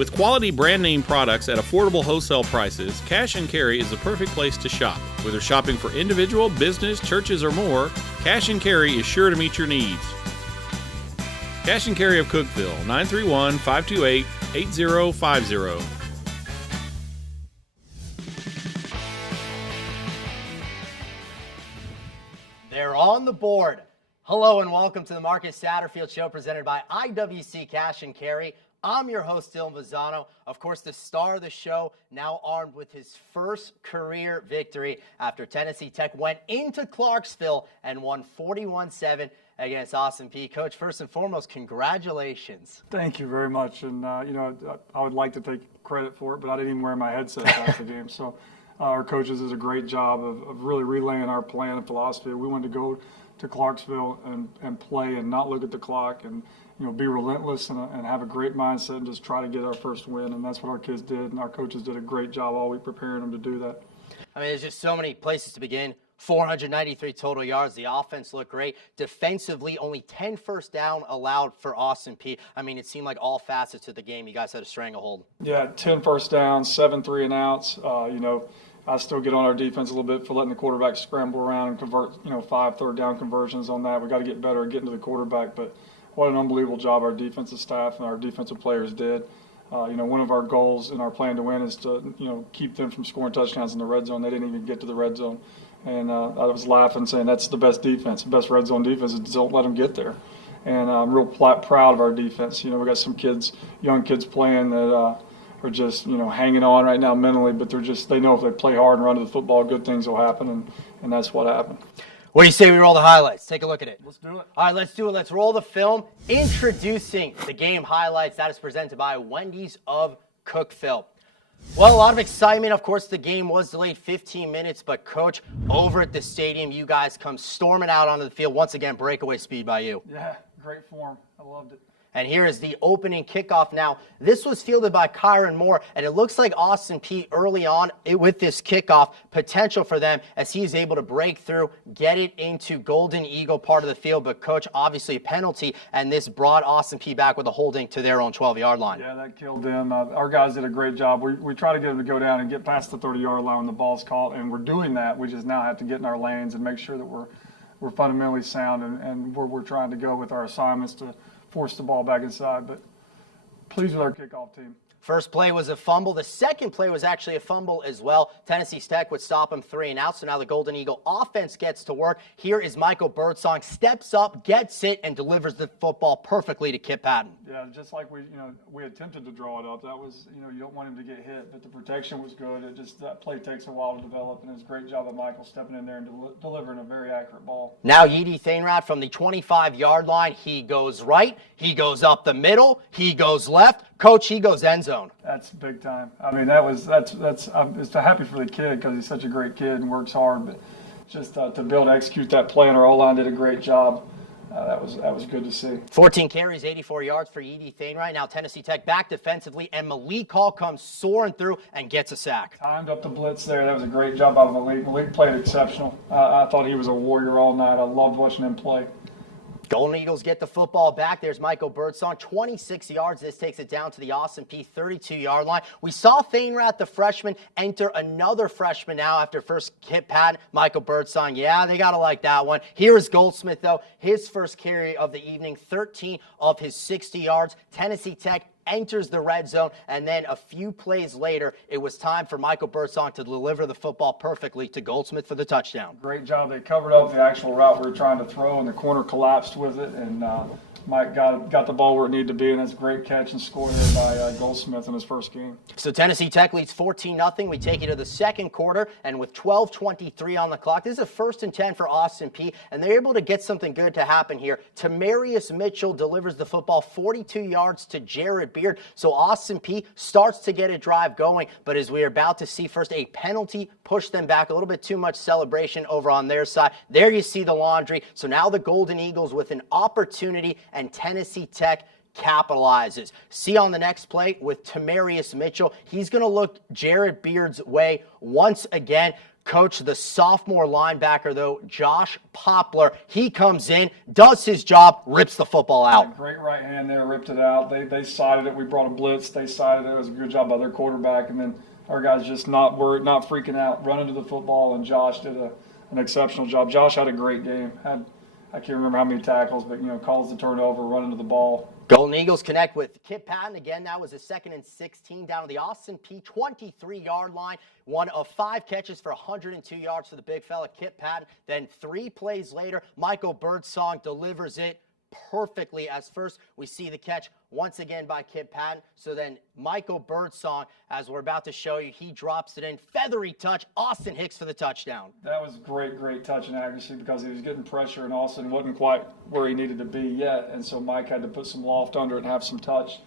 With quality brand name products at affordable wholesale prices, Cash and Carry is the perfect place to shop. Whether shopping for individual, business, churches, or more, Cash and Carry is sure to meet your needs. Cash and Carry of Cookeville, 931-528-8050. They're on the board. Hello and welcome to the Marcus Satterfield Show presented by IWC Cash and Carry. I'm your host, Dylan Vazano. Of course, the star of the show, now armed with his first career victory after Tennessee Tech went into Clarksville and won 41-7 against Austin Peay. Coach, first and foremost, congratulations. Thank you very much. And, I would like to take credit for it, but I didn't even wear my headset after the game. So our coaches did a great job of really relaying our plan and philosophy. We wanted to go to Clarksville and play and not look at the clock and be relentless and have a great mindset and just try to get our first win. And that's what our kids did, and our coaches did a great job all week preparing them to do that. I mean, there's just so many places to begin. 493 total yards. The offense looked great. Defensively, only 10 first down allowed for Austin Peay. I mean, it seemed like all facets of the game, you guys had a stranglehold. Yeah, 10 first downs, 7 3-and-outs. I still get on our defense a little bit for letting the quarterback scramble around and convert, 5 third-down conversions on that. We got to get better at getting to the quarterback, but what an unbelievable job our defensive staff and our defensive players did. One of our goals in our plan to win is to, keep them from scoring touchdowns in the red zone. They didn't even get to the red zone. And I was laughing, saying that's the best defense. The best red zone defense is don't let them get there. And I'm real proud of our defense. We got some kids, young kids playing that are just, hanging on right now mentally, but they know if they play hard and run to the football, good things will happen, and that's what happened. What do you say we roll the highlights? Take a look at it. Let's do it. All right, let's do it. Let's roll the film. Introducing the game highlights. That is presented by Wendy's of Cookeville. Well, a lot of excitement. Of course, the game was delayed 15 minutes, but Coach, over at the stadium, you guys come storming out onto the field. Once again, breakaway speed by you. Yeah, great form. I loved it. And here is the opening kickoff now. This was fielded by Kyron Moore, and it looks like Austin Peay early on with this kickoff, potential for them as he's able to break through, get it into Golden Eagle part of the field. But, Coach, obviously a penalty, and this brought Austin Peay back with a holding to their own 12-yard line. Yeah, that killed them. Our guys did a great job. We try to get them to go down and get past the 30-yard line when the ball's caught, and we're doing that. We just now have to get in our lanes and make sure that we're fundamentally sound and where we're trying to go with our assignments to force the ball back inside, but pleased with our kickoff team. First play was a fumble. The second play was actually a fumble as well. Tennessee Tech would stop him 3 and out, so now the Golden Eagle offense gets to work. Here is Michael Birdsong, steps up, gets it, and delivers the football perfectly to Kip Patton. Yeah, just like we attempted to draw it up. That was, you don't want him to get hit, but the protection was good. That play takes a while to develop, and it was a great job of Michael stepping in there and delivering a very accurate ball. Now Yeedy Thainrad from the 25-yard line. He goes right, he goes up the middle, he goes left. Coach, he goes end zone. That's big time. I mean, I'm just happy for the kid because he's such a great kid and works hard. But just to be able to execute that play, and our O-line did a great job. That was good to see. 14 carries, 84 yards for Yeedy Thainrad. Now Tennessee Tech back defensively, and Malik Hall comes soaring through and gets a sack. Timed up the blitz there. That was a great job by Malik. Malik played exceptional. I thought he was a warrior all night. I loved watching him play. Golden Eagles get the football back. There's Michael Birdsong, 26 yards. This takes it down to the Austin Peay 32-yard line. We saw Thainrad, the freshman, enter another freshman now after first Kip Patton. Michael Birdsong, yeah, they got to like that one. Here is Goldsmith, though. His first carry of the evening, 13 of his 60 yards. Tennessee Tech enters the red zone, and then a few plays later, it was time for Michael Birdsong to deliver the football perfectly to Goldsmith for the touchdown. Great job. They covered up the actual route we were trying to throw, and the corner collapsed with it, and Mike got the ball where it needed to be, and that's a great catch and score there by Goldsmith in his first game. So Tennessee Tech leads 14-0. We take you to the second quarter, and with 12:23 on the clock, this is a 1st and 10 for Austin Peay, and they're able to get something good to happen here. Tamarius Mitchell delivers the football 42 yards to Jared Beard. So Austin Peay starts to get a drive going, but as we are about to see first, a penalty pushed them back. A little bit too much celebration over on their side. There you see the laundry. So now the Golden Eagles with an opportunity, and Tennessee Tech capitalizes. See on the next play with Tamarius Mitchell. He's going to look Jared Beard's way once again. Coach, the sophomore linebacker, though, Josh Poplar, he comes in, does his job, rips the football out. Great right hand there, ripped it out. They sided it. We brought a blitz. They sided it. It was a good job by their quarterback. And then our guys just not freaking out, running to the football, and Josh did an exceptional job. Josh had a great game. I can't remember how many tackles, but, calls the turnover, running to the ball. Golden Eagles connect with Kip Patton. Again, that was a 2nd and 16 down to the Austin Peay 23-yard line. 1 of 5 catches for 102 yards for the big fella, Kip Patton. Then 3 plays later, Michael Birdsong delivers it perfectly, as first we see the catch once again by Kip Patton. So then Michael Birdsong, as we're about to show you, he drops it in. Feathery touch, Austin Hicks for the touchdown. That was great touch and accuracy, because he was getting pressure and Austin wasn't quite where he needed to be yet. And so Mike had to put some loft under it and have some touch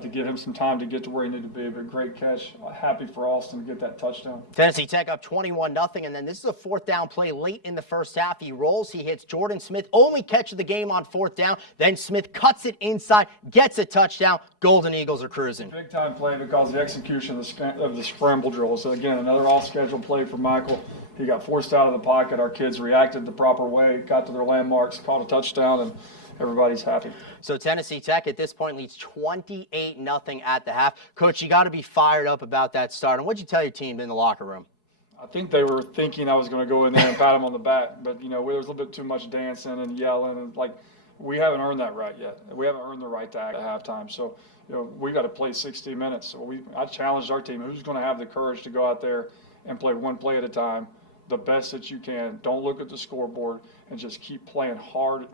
to give him some time to get to where he needed to be. But great catch. Happy for Austin to get that touchdown. Tennessee Tech up 21-0, and then this is a 4th down play late in the first half. He rolls, he hits Jordan Smith, only catch of the game on 4th down. Then Smith cuts it inside, gets a touchdown. Golden Eagles are cruising. Big time play because of the execution of the scramble drill. So again, another off-schedule play for Michael. He got forced out of the pocket. Our kids reacted the proper way, got to their landmarks, caught a touchdown, and everybody's happy. So Tennessee Tech at this point leads 28-0 at the half. Coach, you got to be fired up about that start. And what'd you tell your team in the locker room? I think they were thinking I was going to go in there and pat them on the back, but there was a little bit too much dancing and yelling, and we haven't earned that right yet. We haven't earned the right to act at halftime. So we got to play 60 minutes. So I challenged our team: who's going to have the courage to go out there and play one play at a time, the best that you can. Don't look at the scoreboard and just keep playing hard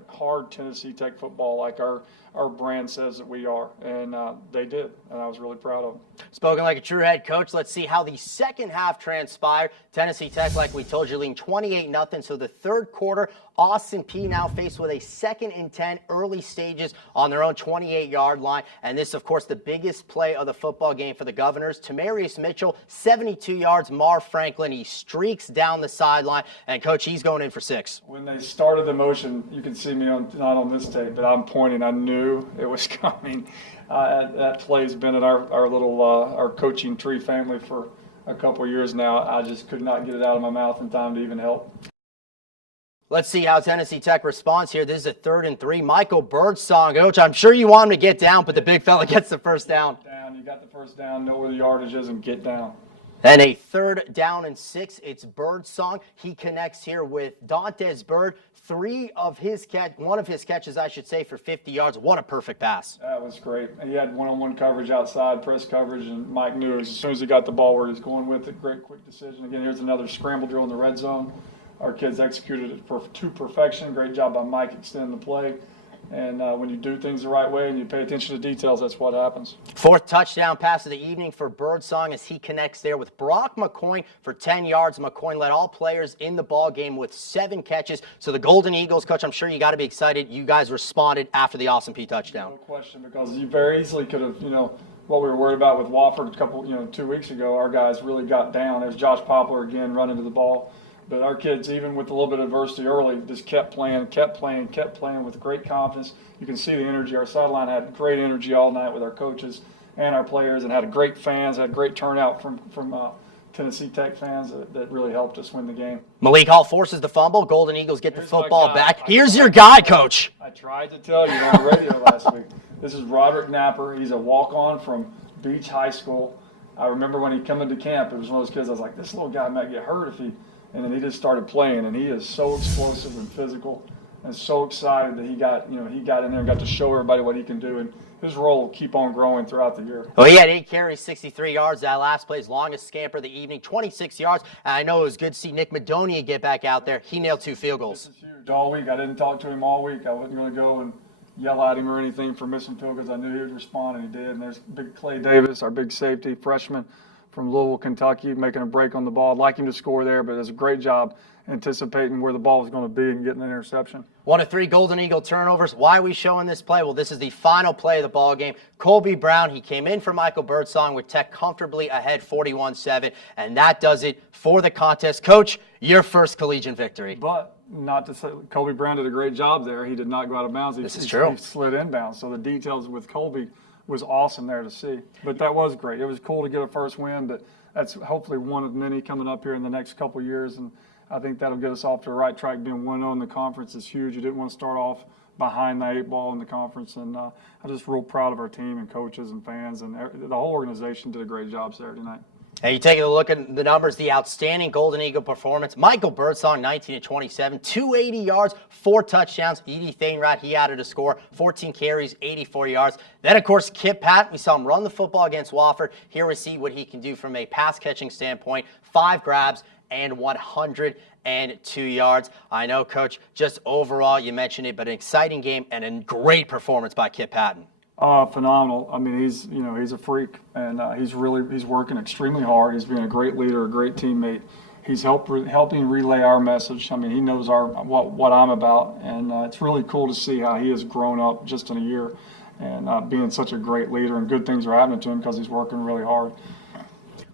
Tennessee Tech football like our brand says that we are. And they did, and I was really proud of them. Spoken like a true head coach. Let's see how the second half transpired. Tennessee Tech, like we told you, leading 28-0. So the third quarter, Austin Peay now faced with a 2nd and 10 early stages on their own 28-yard line. And this, of course, the biggest play of the football game for the Governors. Tamarius Mitchell, 72 yards. Marv Franklin, he streaks down the sideline. And, Coach, he's going in for 6. When they started the motion, you can see me not on this tape, but I'm pointing. I knew it was coming. That play's been in our little our coaching tree family for a couple of years now. I just could not get it out of my mouth in time to even help. Let's see how Tennessee Tech responds here. This is a 3rd and 3. Michael Birdsong, Coach, I'm sure you want him to get down, but the big fella gets the first down. You got the first down, know where the yardage is, and get down. And a 3rd down and 6. It's Birdsong. He connects here with Dantes Bird. One of his catches, I should say, for 50 yards. What a perfect pass. That was great. He had one-on-one coverage outside, press coverage, and Mike knew as soon as he got the ball where he was going with it. Great quick decision. Again, here's another scramble drill in the red zone. Our kids executed it to perfection. Great job by Mike extending the play. And when you do things the right way and you pay attention to details, that's what happens. 4th touchdown pass of the evening for Birdsong as he connects there with Brock McCoy for 10 yards. McCoy led all players in the ball game with 7 catches. So the Golden Eagles, Coach, I'm sure you got to be excited. You guys responded after the Austin Peay touchdown. No question, because you very easily could have, what we were worried about with Wofford 2 weeks ago, our guys really got down. There's Josh Poplar again running to the ball. But our kids, even with a little bit of adversity early, just kept playing with great confidence. You can see the energy. Our sideline had great energy all night with our coaches and our players, and had great fans, had great turnout from Tennessee Tech fans that really helped us win the game. Malik Hall forces the fumble. Golden Eagles get the football back. Here's your guy, Coach. I tried to tell you on the radio last week. This is Roderick Napper. He's a walk-on from Beach High School. I remember when he came into camp, it was one of those kids I was like, this little guy might get hurt if he – and then he just started playing, and he is so explosive and physical and so excited that he got in there and got to show everybody what he can do. And his role will keep on growing throughout the year. Well, he had 8 carries, 63 yards. That last play, his longest scamper of the evening, 26 yards. And I know it was good to see Nick Madonia get back out there. He nailed 2 field goals. This is huge. All week, I didn't talk to him all week. I wasn't going to go and yell at him or anything for missing field goals. I knew he would respond, and he did. And there's big Clay Davis, our big safety freshman from Louisville, Kentucky, making a break on the ball. I'd like him to score there, but does a great job anticipating where the ball was going to be and getting an interception. 1 of 3 Golden Eagle turnovers. Why are we showing this play? Well, this is the final play of the ball game. Colby Brown, he came in for Michael Birdsong with Tech comfortably ahead 41-7, and that does it for the contest. Coach, your first collegiate victory. But not to say Colby Brown did a great job there. He did not go out of bounds. This is true. He slid inbounds, so the details with Colby was awesome there to see. But that was great. It was cool to get a first win, but that's hopefully one of many coming up here in the next couple of years. And I think that'll get us off to the right track. Being 1-0 in the conference is huge. You didn't want to start off behind the 8 ball in the conference. And I'm just real proud of our team and coaches and fans. And the whole organization did a great job Saturday night. Hey, you taking a look at the numbers, the outstanding Golden Eagle performance. Michael Birdsong, 19-27, 280 yards, 4 touchdowns. Edie Thainrat, he added a score, 14 carries, 84 yards. Then, of course, Kip Patton, we saw him run the football against Wofford. Here we see what he can do from a pass-catching standpoint. 5 grabs and 102 yards. I know, Coach, just overall, you mentioned it, but an exciting game and a great performance by Kip Patton. Phenomenal. I mean, he's a freak, and he's working extremely hard. He's being a great leader, a great teammate. He's helping relay our message. I mean, he knows what I'm about, and it's really cool to see how he has grown up just in a year, and being such a great leader. And good things are happening to him because he's working really hard.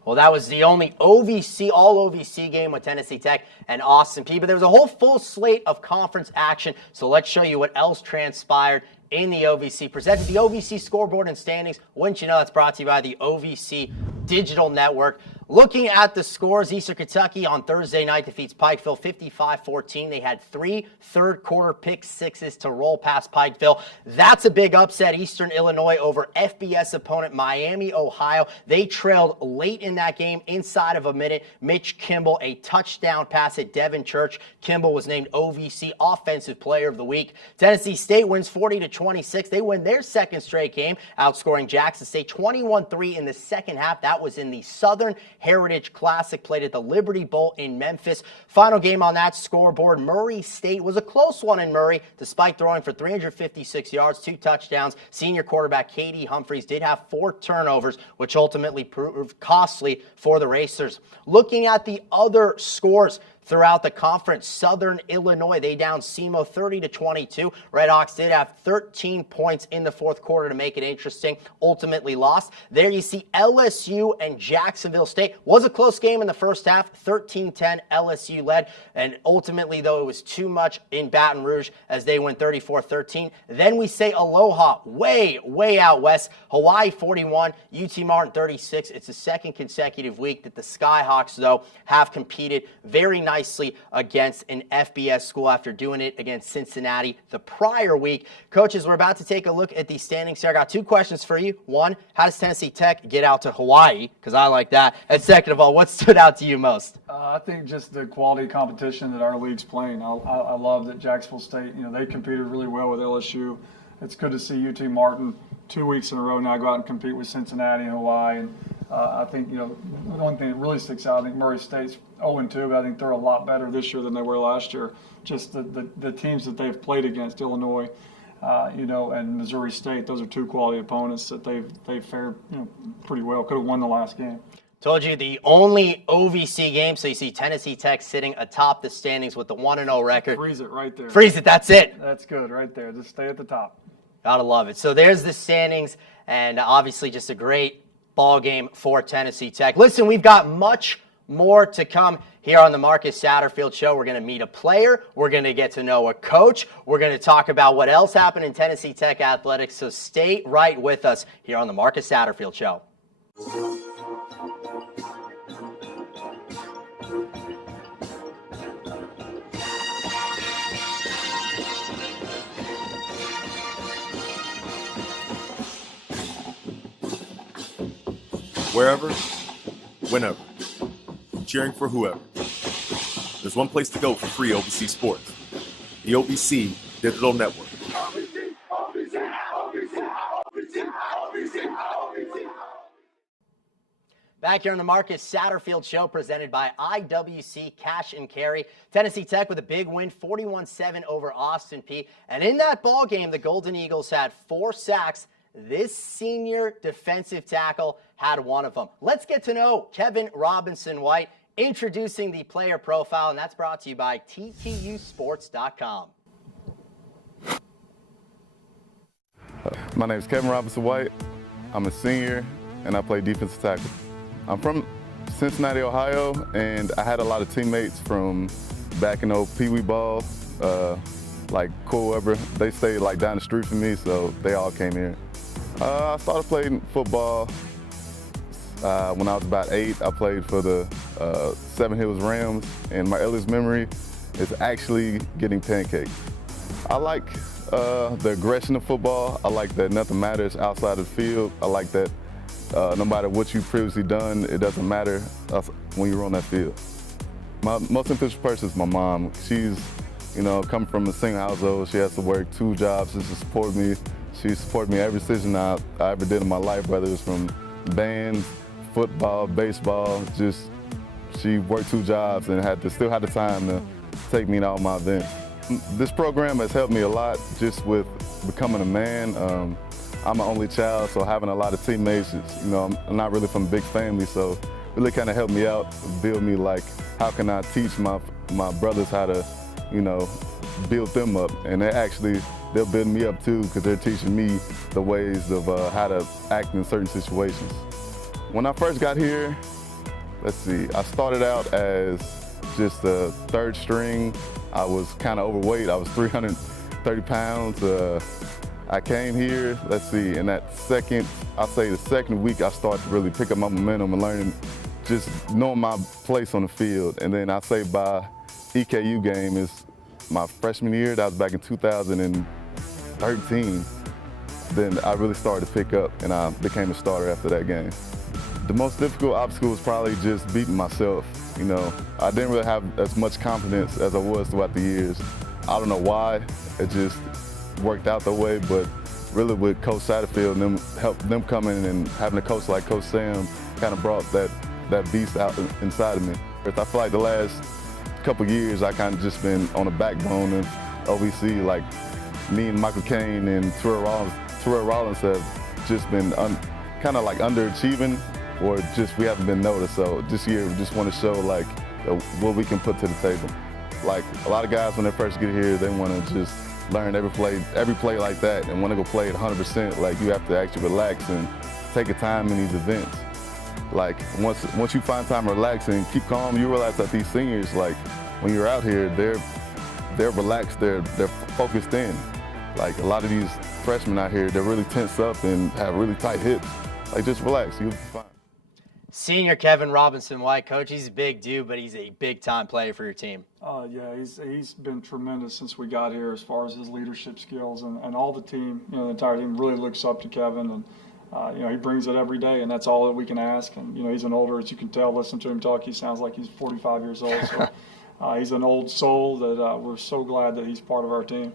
Well, that was the only OVC, all OVC game with Tennessee Tech and Austin Peay. But there was a whole full slate of conference action. So let's show you what else transpired in the OVC. Presented the OVC scoreboard and standings. Wouldn't you know, it's brought to you by the OVC Digital Network. Looking at the scores, Eastern Kentucky on Thursday night defeats Pikeville 55-14. They had 3 third-quarter pick-sixes to roll past Pikeville. That's a big upset. Eastern Illinois over FBS opponent Miami, Ohio. They trailed late in that game, inside of a minute. Mitch Kimball, a touchdown pass at Devin Church. Kimball was named OVC Offensive Player of the Week. Tennessee State wins 40-26. They win their second straight game, outscoring Jackson State 21-3 in the second half. That was in the Southern Heritage Classic, played at the Liberty Bowl in Memphis. Final game on that scoreboard, Murray State was a close one in Murray, despite throwing for 356 yards, 2 touchdowns. Senior quarterback Katie Humphreys did have 4 turnovers, which ultimately proved costly for the Racers. Looking at the other scores throughout the conference, Southern Illinois, they downed SEMO 30-22. Redhawks did have 13 points in the fourth quarter to make it interesting, ultimately lost. There you see LSU and Jacksonville State. Was a close game in the first half, 13-10 LSU led, and ultimately, though, it was too much in Baton Rouge as they win 34-13. Then we say Aloha, way out west, Hawaii 41, UT Martin 36. It's the second consecutive week that the Skyhawks, though, have competed very nicely against an FBS school after doing it against Cincinnati the prior week. Coaches, we're about to take a look at the standings here. I got 2 questions for you. One, how does Tennessee Tech get out to Hawaii? Because I like that. And second of all, what stood out to you most? I think just the quality competition that our league's playing. I love that Jacksonville State, they competed really well with LSU. It's good to see UT Martin 2 weeks in a row now go out and compete with Cincinnati and Hawaii. And I think, the one thing that really sticks out, I think Murray State's 0-2, but I think they're a lot better this year than they were last year. Just the teams that they've played against, Illinois, and Missouri State, those are 2 quality opponents that they've fared, pretty well. Could have won the last game. Told you the only OVC game, so you see Tennessee Tech sitting atop the standings with the 1-0 record. Freeze it right there. Freeze it, that's it. That's good right there. Just stay at the top. Gotta love it. So there's the standings, and obviously just a great ball game for Tennessee Tech. Listen, we've got much more to come here on the Marcus Satterfield Show. We're going to meet a player. We're going to get to know a coach. We're going to talk about what else happened in Tennessee Tech athletics. So stay right with us here on the Marcus Satterfield Show. Wherever, whenever, cheering for whoever. There's one place to go for free OVC sports, the OVC Digital Network. Back here on the Marcus Satterfield Show, presented by IWC Cash and Carry. Tennessee Tech with a big win, 41-7 over Austin Peay. And in that ball game, the Golden Eagles had 4 sacks. This senior defensive tackle had one of them. Let's get to know Kevin Robinson-White, introducing the player profile, and that's brought to you by TTUsports.com. My name is Kevin Robinson-White. I'm a senior, and I play defensive tackle. I'm from Cincinnati, Ohio, and I had a lot of teammates from back in old Pee Wee ball, like Cole Weber. They stayed like down the street from me, so they all came here. I started playing football When I was about 8, I played for the Seven Hills Rams, and my earliest memory is actually getting pancakes. I like the aggression of football. I like that nothing matters outside of the field. I like that no matter what you've previously done, it doesn't matter when you're on that field. My most influential person is my mom. She's, coming from a single household, she has to work 2 jobs just to support me. She supported me every decision I ever did in my life, whether it's from band, football, baseball. Just she worked 2 jobs and still had the time to take me to all my events. This program has helped me a lot just with becoming a man. I'm an only child, so having a lot of teammates, I'm not really from a big family, so really kind of helped me out, build me like, how can I teach my brothers how to, build them up? And they'll build me up too, because they're teaching me the ways of how to act in certain situations. When I first got here, let's see, I started out as just a 3rd string. I was kind of overweight. I was 330 pounds. I came here, let's see, in that the second week, I started to really pick up my momentum and learning, just knowing my place on the field. And then I say by EKU game is my freshman year, that was back in 2013. Then I really started to pick up and I became a starter after that game. The most difficult obstacle was probably just beating myself. I didn't really have as much confidence as I was throughout the years. I don't know why, it just worked out that way, but really with Coach Satterfield and them coming and having a coach like Coach Sam kind of brought that beast out inside of me. I feel like the last couple years I kind of just been on the backbone of OVC, like me and Michael Caine and Terrell Rollins have just been kind of like underachieving, or just we haven't been noticed. So this year we just want to show like what we can put to the table. Like a lot of guys when they first get here, they want to just learn every play like that and want to go play it 100%. Like you have to actually relax and take a time in these events. Like once you find time to relax and keep calm, you realize that these seniors, like when you're out here, they're relaxed, they're focused in. Like a lot of these freshmen out here, they're really tense up and have really tight hips. Like just relax, you'll be fine. Senior Kevin Robinson-White, coach, he's a big dude, but he's a big-time player for your team. Yeah, he's been tremendous since we got here as far as his leadership skills, and all the team, the entire team really looks up to Kevin, and he brings it every day, and that's all that we can ask. And he's an older, as you can tell, listen to him talk, he sounds like he's 45 years old. So he's an old soul that we're so glad that he's part of our team.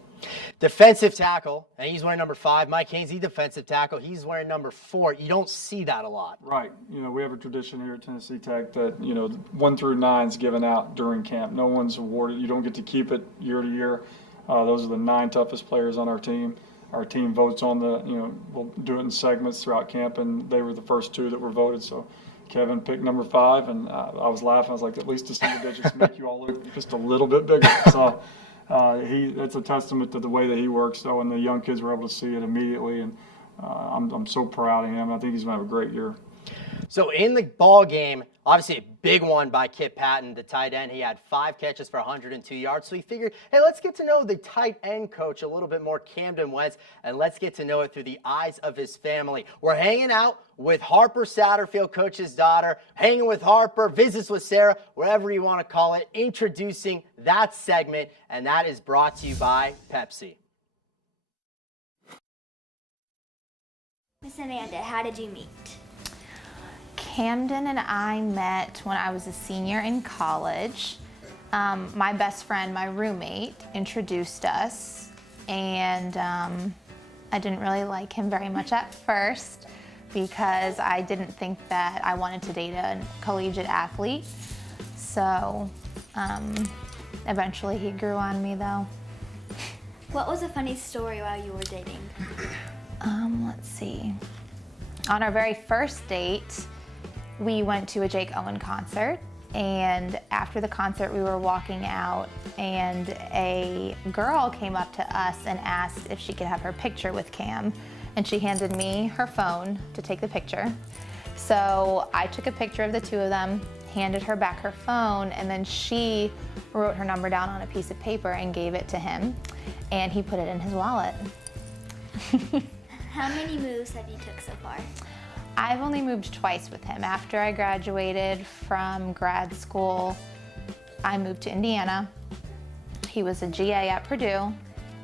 Defensive tackle, and he's wearing number 5. Mike Haynes, he's defensive tackle. He's wearing number 4. You don't see that a lot. Right. We have a tradition here at Tennessee Tech that, 1 through 9 is given out during camp. No one's awarded. You don't get to keep it year to year. Those are the 9 toughest players on our team. Our team votes on we'll do it in segments throughout camp, and they were the first 2 that were voted. So Kevin picked number 5, and I was laughing. I was like, at least the single digits make you all look just a little bit bigger. So it's a testament to the way that he works, though, and the young kids were able to see it immediately, and I'm so proud of him. I think he's going to have a great year. So in the ball game, obviously a big one by Kip Patton, the tight end. He had 5 catches for 102 yards. So he figured, hey, let's get to know the tight end coach a little bit more, Camden Wentz, and let's get to know it through the eyes of his family. We're hanging out with Harper Satterfield, coach's daughter, hanging with Harper, visits with Sarah, wherever you want to call it, introducing that segment, and that is brought to you by Pepsi. Miss Amanda, how did you meet? Camden and I met when I was a senior in college. My best friend, my roommate, introduced us, and I didn't really like him very much at first because I didn't think that I wanted to date a collegiate athlete. So eventually he grew on me though. What was a funny story while you were dating? Let's see. On our very first date, we went to a Jake Owen concert, and after the concert we were walking out and a girl came up to us and asked if she could have her picture with Cam, and she handed me her phone to take the picture. So I took a picture of the 2 of them, handed her back her phone, and then she wrote her number down on a piece of paper and gave it to him, and he put it in his wallet. How many moves have you took so far? I've only moved twice with him. After I graduated from grad school, I moved to Indiana. He was a GA at Purdue,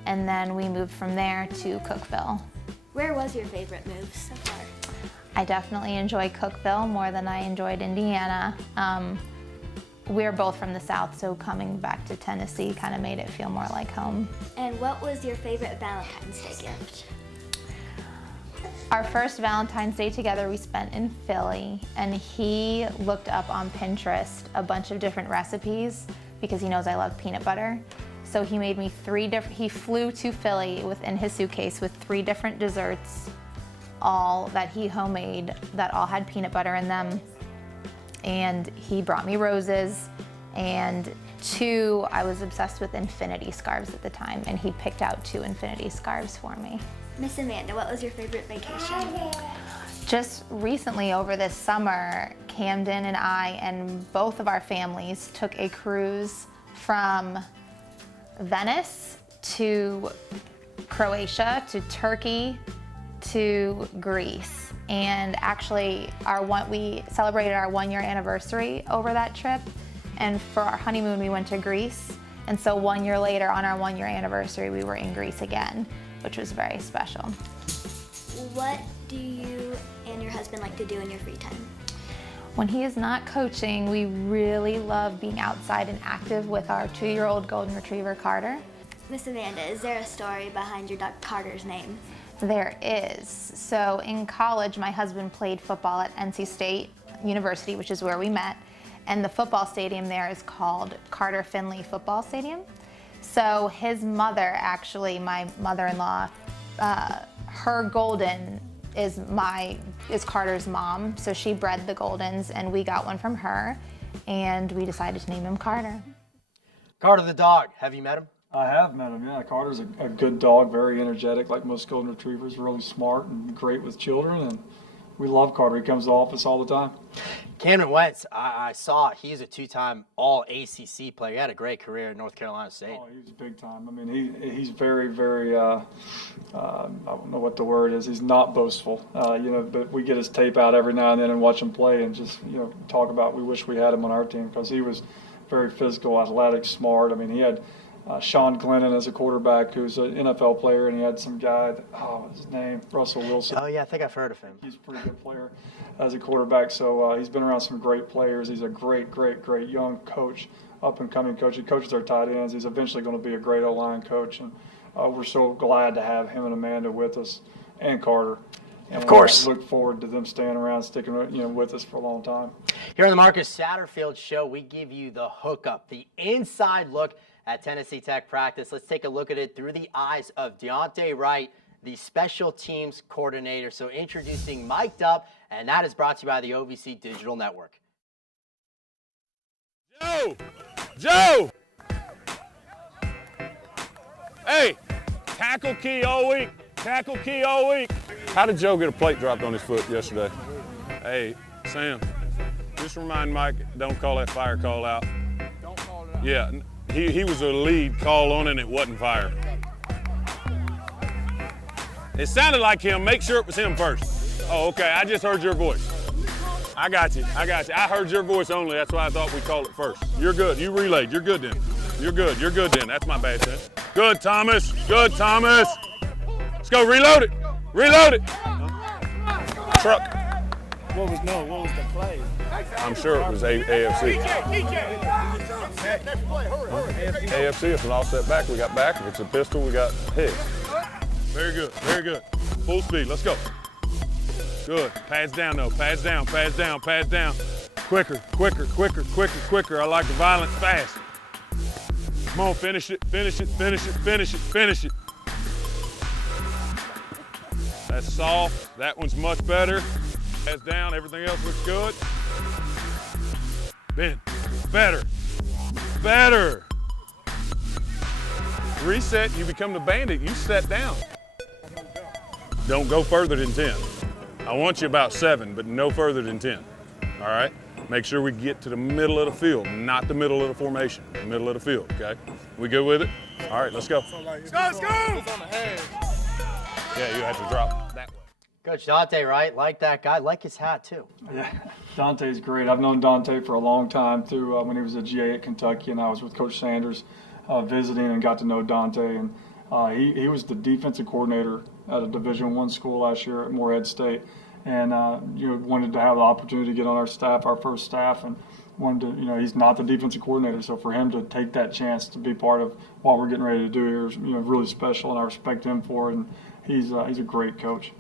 and then we moved from there to Cookeville. Where was your favorite move so far? I definitely enjoy Cookeville more than I enjoyed Indiana. We're both from the South, so coming back to Tennessee kind of made it feel more like home. And what was your favorite Valentine's Day gift? Our first Valentine's Day together we spent in Philly, and he looked up on Pinterest a bunch of different recipes because he knows I love peanut butter. So he made me he flew to Philly in his suitcase with 3 different desserts, all that he homemade, that all had peanut butter in them. And he brought me roses, and 2, I was obsessed with infinity scarves at the time, and he picked out 2 infinity scarves for me. Miss Amanda, what was your favorite vacation? Just recently over this summer, Camden and I and both of our families took a cruise from Venice to Croatia to Turkey to Greece. And actually we celebrated our 1-year anniversary over that trip, and for our honeymoon we went to Greece, and so 1 year later on our 1-year anniversary we were in Greece again, which was very special. What do you and your husband like to do in your free time? When he is not coaching, we really love being outside and active with our 2-year-old golden retriever, Carter. Miss Amanda, is there a story behind your dog Carter's name? There is. So in college, my husband played football at NC State University, which is where we met, and the football stadium there is called Carter Finley Football Stadium. So his mother, actually, my mother-in-law, her golden is Carter's mom, so she bred the Goldens, and we got one from her, and we decided to name him Carter. Carter the dog, have you met him? I have met him, yeah. Carter's a good dog, very energetic, like most golden retrievers, really smart and great with children, and we love Carter. He comes to the office all the time. Cameron Wentz, I saw he's a 2-time All-ACC player. He had a great career at North Carolina State. Oh, he's big time. I mean, he's very, very, I don't know what the word is. He's not boastful, but we get his tape out every now and then and watch him play and just, talk about we wish we had him on our team because he was very physical, athletic, smart. I mean, he had Sean Glennon as a quarterback who's an NFL player, and he had some guy, what's his name? Russell Wilson. Oh, yeah, I think I've heard of him. He's a pretty good player as a quarterback, so he's been around some great players. He's a great, great, great young coach, up-and-coming coach. He coaches our tight ends. He's eventually going to be a great O-line coach, and we're so glad to have him and Amanda with us, and Carter. And of course. Look forward to them staying around, sticking with us for a long time. Here on the Marcus Satterfield Show, we give you the hookup, the inside look at Tennessee Tech practice. Let's take a look at it through the eyes of Deontay Wright, the special teams coordinator. So introducing Mic'd Up, and that is brought to you by the OVC Digital Network. Joe! Hey, tackle key all week. Tackle key all week. How did Joe get a plate dropped on his foot yesterday? Hey, Sam, just remind Mike, don't call that fire call out. Don't call it out. Yeah, he was a lead call on and it wasn't fire. It sounded like him. Make sure it was him first. Oh, okay, I just heard your voice. I got you. I heard your voice only. That's why I thought we called it first. You're good. You relayed. You're good then. You're good then. That's my bad then. Good, Thomas. Good, Thomas. Let's go. Reload it. Reload it. Truck. What was the play? I'm sure it was AFC. AFC, if an offset back, we got back. If it's a pistol, we got Higgs. Very good, very good. Full speed, let's go. Good, pads down though, pads down, pads down, pads down. Quicker, quicker, quicker, quicker, quicker. I like the violence fast. Come on, finish it, finish it, finish it, finish it, finish it. That's soft, that one's much better. Pads down, everything else looks good. Ben, better, better. Reset, you become the bandit, you set down. Don't go further than 10. I want you about 7, but no further than 10, all right? Make sure we get to the middle of the field, not the middle of the formation, the middle of the field, okay? We good with it? All right, let's go. Let's go! Yeah, you have to drop that way. Coach Dante, right? Like that guy. Like his hat, too. Yeah, Dante's great. I've known Dante for a long time through when he was a GA at Kentucky, and I was with Coach Sanders visiting and got to know Dante. And he was the defensive coordinator at a Division I school last year at Morehead State, and wanted to have the opportunity to get on our staff, our first staff, and wanted to, he's not the defensive coordinator, so for him to take that chance to be part of what we're getting ready to do here is really special, and I respect him for it. And he's a great coach.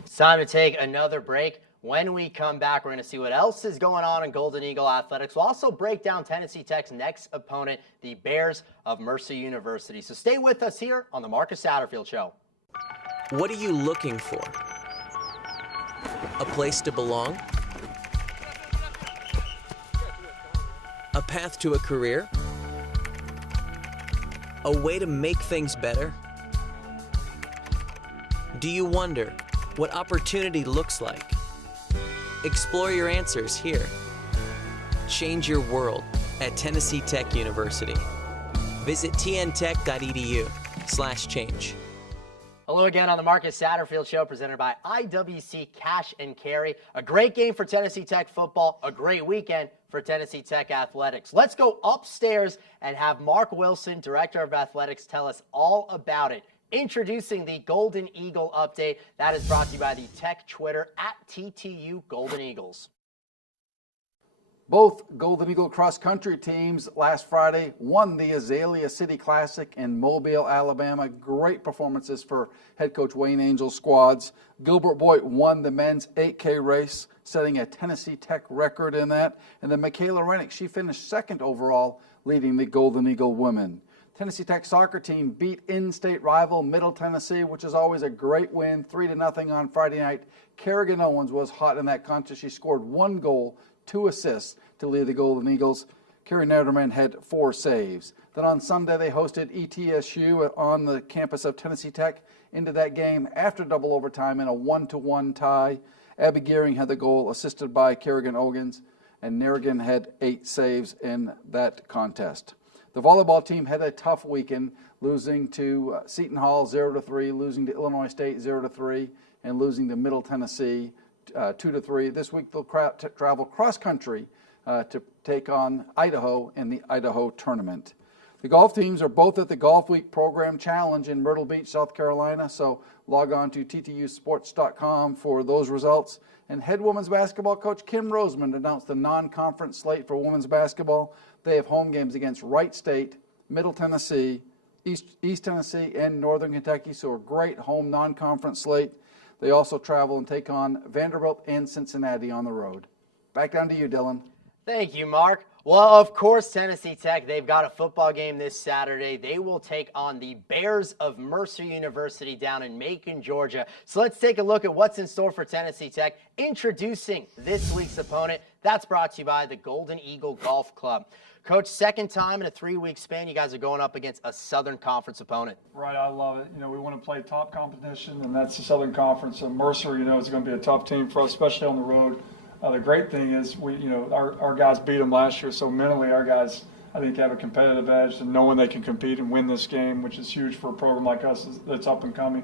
It's time to take another break. When we come back, we're going to see what else is going on in Golden Eagle athletics. We'll also break down Tennessee Tech's next opponent, the Bears of Mercer University. So stay with us here on the Marcus Satterfield Show. What are you looking for? A place to belong? A path to a career? A way to make things better? Do you wonder what opportunity looks like? Explore your answers here. Change your world at Tennessee Tech University. Visit tntech.edu/change. Hello again on the Marcus Satterfield Show, presented by IWC Cash and Carry. A great game for Tennessee Tech football, a great weekend for Tennessee Tech athletics. Let's go upstairs and have Mark Wilson, Director of Athletics, tell us all about it. Introducing the Golden Eagle update. That is brought to you by the Tech Twitter at TTU Golden Eagles. Both Golden Eagle cross-country teams last Friday won the Azalea City Classic in Mobile, Alabama. Great performances for head coach Wayne Angel's squads. Gilbert Boyd won the men's 8K race, setting a Tennessee Tech record in that. And then Michaela Rennick, she finished second overall, leading the Golden Eagle women. Tennessee Tech soccer team beat in-state rival Middle Tennessee, which is always a great win, 3-0 on Friday night. Kerrigan Owens was hot in that contest. She scored 1 goal, 2 assists to lead the Golden Eagles. Carrie Netterman had 4 saves. Then on Sunday, they hosted ETSU on the campus of Tennessee Tech. Into that game after double overtime in a 1-1 tie. Abby Gearing had the goal, assisted by Kerrigan Owens, and Nerrigan had 8 saves in that contest. The volleyball team had a tough weekend, losing to Seton Hall 0-3, losing to Illinois State 0-3, and losing to Middle Tennessee 2-3. This week they'll travel cross-country to take on Idaho in the Idaho tournament. The golf teams are both at the Golf Week Program Challenge in Myrtle Beach, South Carolina, so log on to ttusports.com for those results. And head women's basketball coach Kim Rosemond announced the non-conference slate for women's basketball. They have home games against Wright State, Middle Tennessee, East Tennessee, and Northern Kentucky, so a great home non-conference slate. They also travel and take on Vanderbilt and Cincinnati on the road. Back down to you, Dylan. Thank you, Mark. Well, of course, Tennessee Tech, they've got a football game this Saturday. They will take on the Bears of Mercer University down in Macon, Georgia. So let's take a look at what's in store for Tennessee Tech. Introducing this week's opponent, that's brought to you by the Golden Eagle Golf Club. Coach, second time in a 3-week span, you guys are going up against a Southern Conference opponent. Right, I love it. We want to play top competition, and that's the Southern Conference. And Mercer, is going to be a tough team for us, especially on the road. The great thing is our guys beat them last year, so mentally our guys, I think, have a competitive edge and knowing they can compete and win this game, which is huge for a program like us that's up and coming.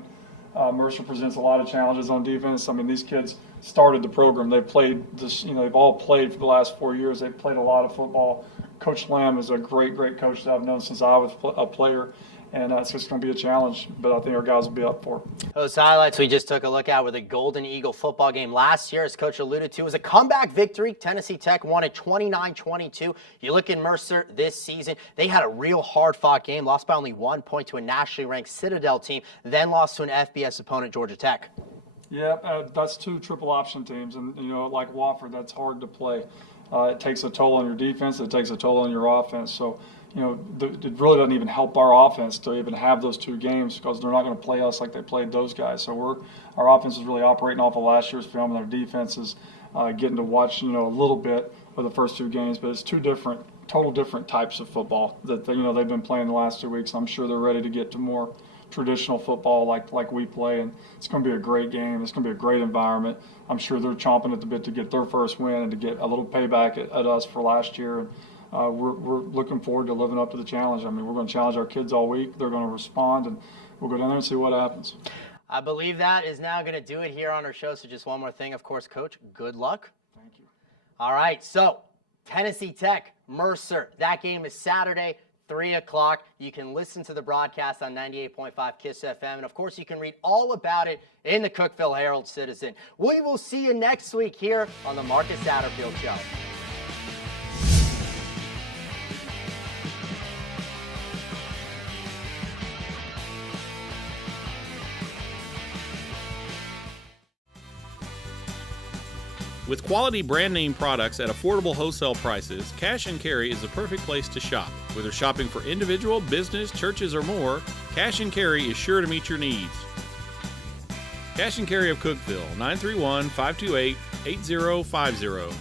Mercer presents a lot of challenges on defense. I mean, these kids started the program. They've played this, they've all played for the last 4 years. They've played a lot of football. Coach Lamb is a great coach that I've known since I was a player. And it's just going to be a challenge, but I think our guys will be up for it. Those highlights we just took a look at with the Golden Eagle football game last year, as Coach alluded to, was a comeback victory. Tennessee Tech won at 29-22. You look at Mercer this season, they had a real hard-fought game, lost by only 1 point to a nationally ranked Citadel team, then lost to an FBS opponent, Georgia Tech. Yeah, that's 2 triple option teams, and like Wofford, that's hard to play. It takes a toll on your defense. It takes a toll on your offense. So, it really doesn't even help our offense to even have those 2 games because they're not going to play us like they played those guys. So our offense is really operating off of last year's film, and our defense is getting to watch, a little bit of the first 2 games. But it's 2 total different types of football that they've been playing the last 2 weeks. I'm sure they're ready to get to more traditional football like we play, and it's going to be a great game. It's going to be a great environment. I'm sure they're chomping at the bit to get their first win and to get a little payback at us for last year. And we're looking forward to living up to the challenge. I mean, we're going to challenge our kids all week. They're going to respond, and we'll go down there and see what happens. I believe that is now going to do it here on our show. So just one more thing, of course, Coach, good luck. Thank you. All right, so Tennessee Tech, Mercer. That game is Saturday, 3 o'clock. You can listen to the broadcast on 98.5 KISS FM. And, of course, you can read all about it in the Cookeville Herald-Citizen. We will see you next week here on the Marcus Satterfield Show. With quality brand name products at affordable wholesale prices, Cash and Carry is the perfect place to shop. Whether shopping for individual, business, churches, or more, Cash and Carry is sure to meet your needs. Cash and Carry of Cookeville, 931-528-8050.